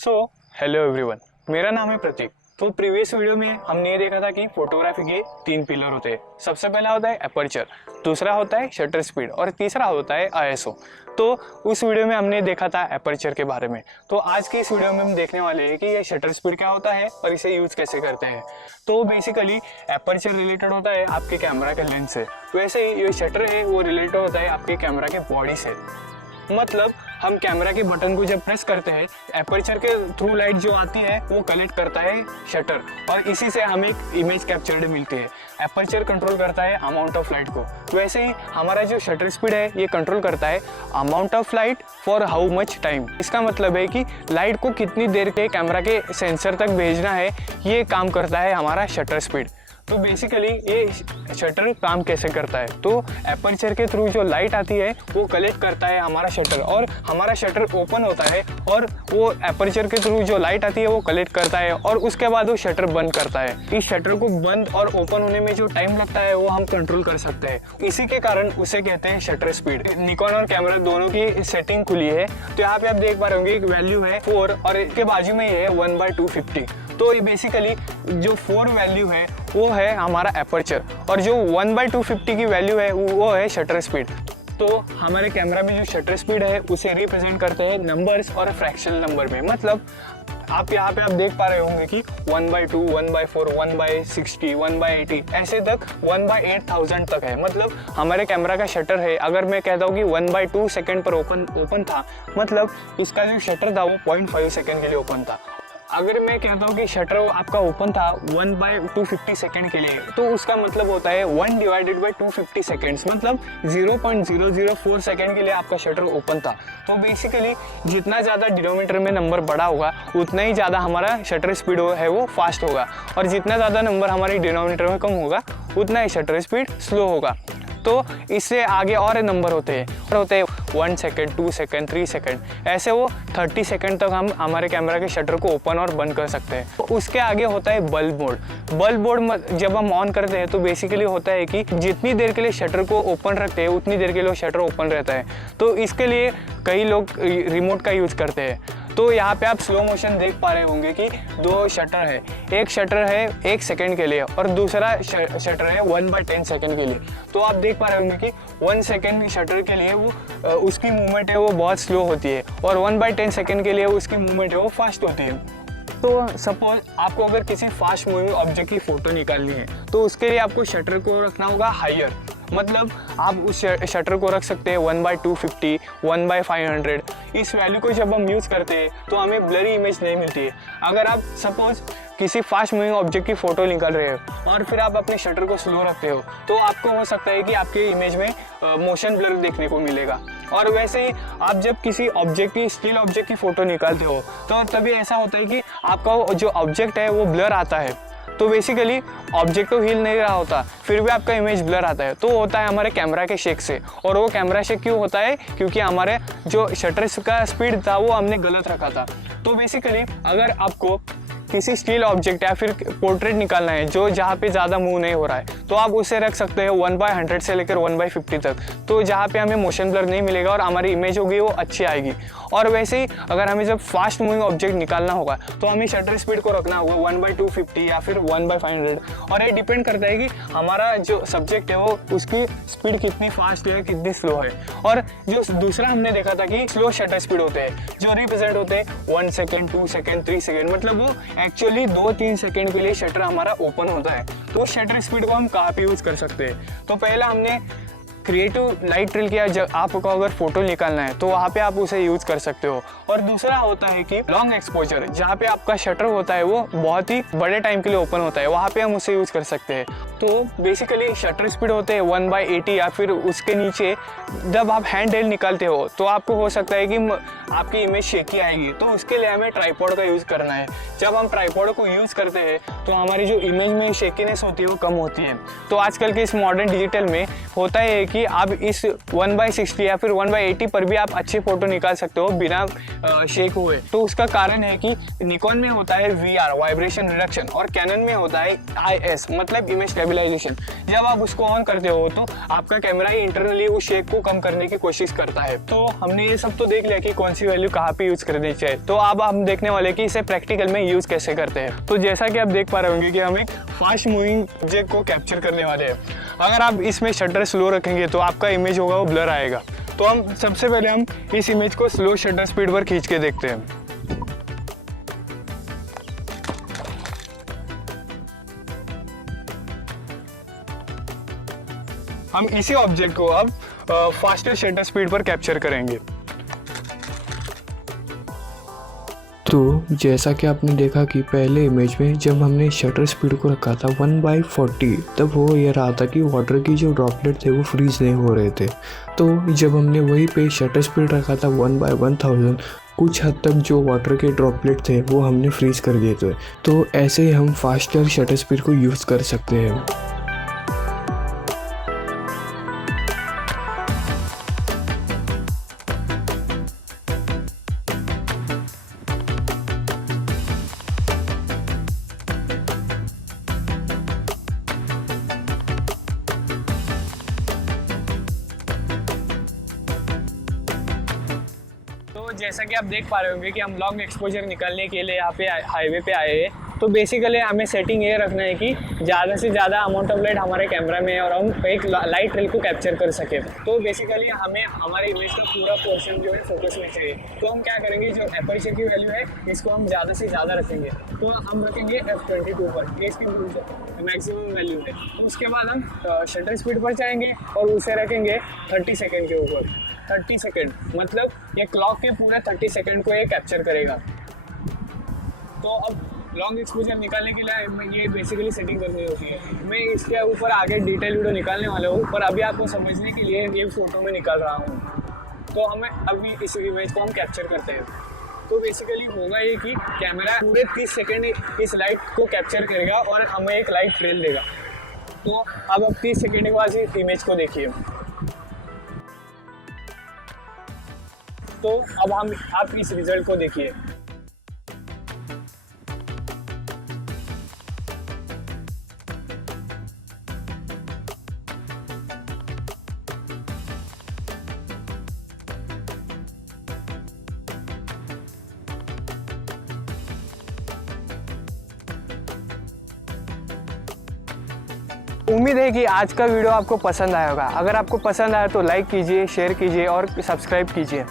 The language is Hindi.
सो हेलो एवरीवन, मेरा नाम है प्रतीक। तो प्रीवियस वीडियो में हमने ये देखा था कि फोटोग्राफी के 3 पिलर होते हैं। सबसे पहला होता है अपर्चर, दूसरा होता है शटर स्पीड और तीसरा होता है आईएसओ। तो उस वीडियो में हमने देखा था अपर्चर के बारे में। तो आज की इस वीडियो में हम देखने वाले हैं कि ये शटर स्पीड क्या होता है और इसे यूज कैसे करते हैं। तो बेसिकली अपर्चर रिलेटेड होता है आपके कैमरा के लेंस से, वैसे ही ये शटर है वो रिलेटेड होता है आपके कैमरा के बॉडी से। मतलब हम कैमरा के बटन को जब प्रेस करते हैं, एपर्चर के थ्रू लाइट जो आती है वो कलेक्ट करता है शटर और इसी से हमें एक इमेज कैप्चर्ड मिलती है। एपर्चर कंट्रोल करता है अमाउंट ऑफ लाइट को, वैसे ही हमारा जो शटर स्पीड है ये कंट्रोल करता है amount of light for how much time. इसका मतलब है कि लाइट को कितनी देर के कैमरा के सेंसर तक भेजना है, ये काम करता है हमारा शटर स्पीड। तो बेसिकली ये शटर काम कैसे करता है, तो एपर्चर के थ्रू जो लाइट आती है वो कलेक्ट करता है हमारा शटर और हमारा शटर ओपन होता है और वो एपर्चर के थ्रू जो लाइट आती है वो कलेक्ट करता है और उसके बाद वो शटर बंद करता है। इस शटर को बंद और ओपन होने में जो टाइम लगता है वो हम कंट्रोल कर सकते हैं। इसी के कारण उसे कहते हैं शटर स्पीड। निकॉन और कैमरा दोनों की सेटिंग खुली है, तो यहाँ पे आप देख पा रहे होंगे एक वैल्यू है 4 और इसके बाजू में ये है 1/250। तो ये बेसिकली जो 4 वैल्यू है वो है हमारा एपर्चर और जो 1/250 की वैल्यू है वो है शटर स्पीड। तो हमारे कैमरा में जो शटर स्पीड है उसे रिप्रेजेंट करते हैं नंबर्स और फ्रैक्शनल नंबर में। मतलब आप यहाँ पे आप देख पा रहे होंगे कि 1/2, 1/4, 1/60, 1/80 ऐसे तक 1/8000 तक है। मतलब हमारे कैमरा का शटर है, अगर मैं कहता हूँ कि 1/2 सेकेंड पर ओपन था, मतलब इसका जो शटर था वो 0.5 सेकेंड के लिए ओपन था। अगर मैं कहता हूँ कि शटर आपका ओपन था 1/250 सेकेंड के लिए, तो उसका मतलब होता है 1/250 सेकेंड्स, मतलब 0.004 सेकेंड के लिए आपका शटर ओपन था। तो बेसिकली जितना ज़्यादा डिनोमिनेटर में नंबर बड़ा होगा उतना ही ज़्यादा हमारा शटर स्पीड है वो फास्ट होगा और जितना ज़्यादा नंबर हमारे डिनोमिनेटर में कम होगा उतना ही शटर स्पीड स्लो होगा। तो इससे आगे और नंबर होते हैं 1 सेकेंड, 2 सेकेंड, 3 सेकेंड, ऐसे वो 30 सेकेंड तक हम हमारे कैमरा के शटर को ओपन और बंद कर सकते हैं। तो उसके आगे होता है बल्ब मोड। बल्ब मोड जब हम ऑन करते हैं तो बेसिकली होता है कि जितनी देर के लिए शटर को ओपन रखते हैं उतनी देर के लिए शटर ओपन रहता है। तो इसके लिए कई लोग रिमोट का यूज़ करते हैं। तो यहाँ पे आप स्लो मोशन देख पा रहे होंगे कि 2 शटर है, एक शटर है 1 सेकेंड के लिए और दूसरा शटर है 1/10 सेकेंड के लिए। तो आप देख पा रहे होंगे कि 1 सेकेंड शटर के लिए वो उसकी मूवमेंट है वो बहुत स्लो होती है और 1/10 सेकेंड के लिए उसकी मूवमेंट है वो फास्ट होती है। तो सपोज आपको अगर किसी फास्ट मूविंग ऑब्जेक्ट की फ़ोटो निकालनी है तो उसके लिए आपको शटर को रखना होगा हायर। मतलब आप उस शटर को रख सकते हैं 1/250, 1/500। इस वैल्यू को जब हम यूज़ करते हैं तो हमें ब्लरी इमेज नहीं मिलती है। अगर आप सपोज किसी फास्ट मूविंग ऑब्जेक्ट की फ़ोटो निकाल रहे हो और फिर आप अपने शटर को स्लो रखते हो तो आपको हो सकता है कि आपके इमेज में मोशन ब्लर देखने को मिलेगा। और वैसे ही आप जब किसी ऑब्जेक्ट की स्टिल ऑब्जेक्ट की फ़ोटो निकालते हो तो तभी ऐसा होता है कि आपका जो ऑब्जेक्ट है वो ब्लर आता है। तो बेसिकली ऑब्जेक्ट तो हिल नहीं रहा होता फिर भी आपका इमेज ब्लर आता है। तो होता है हमारे कैमरा के शेक से। और वो कैमरा शेक क्यों होता है, क्योंकि हमारे जो शटर का स्पीड था वो हमने गलत रखा था। तो बेसिकली अगर आपको किसी स्टिल ऑब्जेक्ट या फिर पोर्ट्रेट निकालना है जो जहाँ पे ज़्यादा मूव नहीं हो रहा है तो आप उसे रख सकते हैं 1/100 से लेकर 1/50 तक। तो जहाँ पे हमें मोशन ब्लर नहीं मिलेगा और हमारी इमेज होगी वो अच्छी आएगी। और वैसे ही अगर हमें जब फास्ट मूविंग ऑब्जेक्ट निकालना होगा तो हमें शटर स्पीड को रखना होगा 1/250 या फिर 1/500। और ये डिपेंड करता है कि हमारा जो सब्जेक्ट है वो उसकी स्पीड कितनी फास्ट है कितनी स्लो है। और जो दूसरा हमने देखा था कि स्लो शटर स्पीड होते हैं जो रिप्रेजेंट होते हैं 1 सेकेंड, 2 सेकेंड, 3 सेकेंड, मतलब वो एक्चुअली 2-3 सेकेंड के लिए शटर हमारा ओपन होता है। तो शटर स्पीड को हम कहाँ पे यूज़ कर सकते हैं, तो पहला हमने क्रिएटिव लाइट ट्रिल किया। जब आपको अगर फोटो निकालना है तो वहाँ पे आप उसे यूज़ कर सकते हो। और दूसरा होता है कि लॉन्ग एक्सपोजर, जहाँ पे आपका शटर होता है वो बहुत ही बड़े टाइम के लिए ओपन होता है, वहाँ पे हम उसे यूज़ कर सकते हैं। तो बेसिकली शटर स्पीड होते हैं 1/80 या फिर उसके नीचे। जब आप हैंड हेल्ड निकालते हो तो आपको हो सकता है कि आपकी इमेज शेकी आएगी, तो उसके लिए हमें ट्राइपॉड का यूज़ करना है। जब हम ट्राइपॉड को यूज़ करते हैं तो हमारी जो इमेज में शेकीनेस होती है वो कम होती है। तो आजकल के इस मॉडर्न डिजिटल में होता है कि आप इस 1/60 या फिर 1/80 पर भी आप अच्छी फ़ोटो निकाल सकते हो बिना शेक हुए। तो उसका कारण है कि निकॉन में होता है VR वाइब्रेशन रिडक्शन और कैनन में होता है IS मतलब इमेज स्टेबलाइजेशन। जब आप उसको ऑन करते हो तो आपका कैमरा ही इंटरनली उस शेक को कम करने की कोशिश करता है। तो हमने ये सब तो देख लिया कि कौन सी वैल्यू कहाँ पे यूज़ करनी चाहिए। तो अब हम देखने वाले कि इसे प्रैक्टिकल में यूज़ कैसे करते हैं। तो जैसा कि आप देख पा रहे होंगे कि हम एक फास्ट मूविंग ऑब्जेक्ट को कैप्चर करने वाले हैं। अगर आप इसमें शटर स्लो रखेंगे तो आपका इमेज होगा वो ब्लर आएगा। तो हम सबसे पहले हम इस इमेज को स्लो शटर स्पीड पर खींच के देखते हैं। हम इसी ऑब्जेक्ट को अब फास्टर शटर स्पीड पर कैप्चर करेंगे। तो जैसा कि आपने देखा कि पहले इमेज में जब हमने शटर स्पीड को रखा था 1/40, तब वो ये रहा था कि वाटर की जो ड्रॉपलेट थे वो फ्रीज नहीं हो रहे थे। तो जब हमने वहीं पे शटर स्पीड रखा था 1/1000, कुछ हद तक जो वाटर के ड्रॉपलेट थे वो हमने फ्रीज कर दिए थे। तो ऐसे ही हम फास्टर शटर स्पीड को यूज़ कर सकते हैं। जैसा कि आप देख पा रहे होंगे कि हम लॉन्ग एक्सपोजर निकालने के लिए यहाँ पे हाईवे पे आए हैं। तो बेसिकली हमें सेटिंग ये रखना है कि ज़्यादा से ज़्यादा अमाउंट ऑफ लाइट हमारे कैमरा में और हम एक लाइट ट्रेल को कैप्चर कर सके। तो बेसिकली हमें हमारे इमेज का पूरा पोर्शन जो है फोकस में चाहिए। तो हम क्या करेंगे, जो एपर्चर की वैल्यू है इसको हम ज़्यादा से ज़्यादा रखेंगे। तो हम रखेंगे f22 पर, इसकी मैक्सिमम वैल्यू है। तो उसके बाद हम शटर स्पीड पर जाएंगे और उसे रखेंगे 30 सेकेंड के ऊपर। 30 सेकेंड मतलब ये क्लॉक के पूरे 30 सेकेंड को ये कैप्चर करेगा। तो अब लॉन्ग एक्सपोजर निकालने के लिए ये बेसिकली सेटिंग करनी होती है। मैं इसके ऊपर आगे डिटेल वीडियो निकालने वाला हूँ, पर अभी आपको समझने के लिए ये फोटो में निकाल रहा हूँ। तो हमें अभी इस इमेज को हम कैप्चर करते हैं। तो बेसिकली होगा ये कि कैमरा पूरे 30 सेकेंड इस लाइट को कैप्चर करेगा और हमें एक लाइट ट्रेल देगा। तो अब 30 सेकेंड के बाद इस इमेज को देखिए। तो अब आप इस रिजल्ट को देखिए। उम्मीद है कि आज का वीडियो आपको पसंद आया होगा। अगर आपको पसंद आया तो लाइक कीजिए, शेयर कीजिए और सब्सक्राइब कीजिए।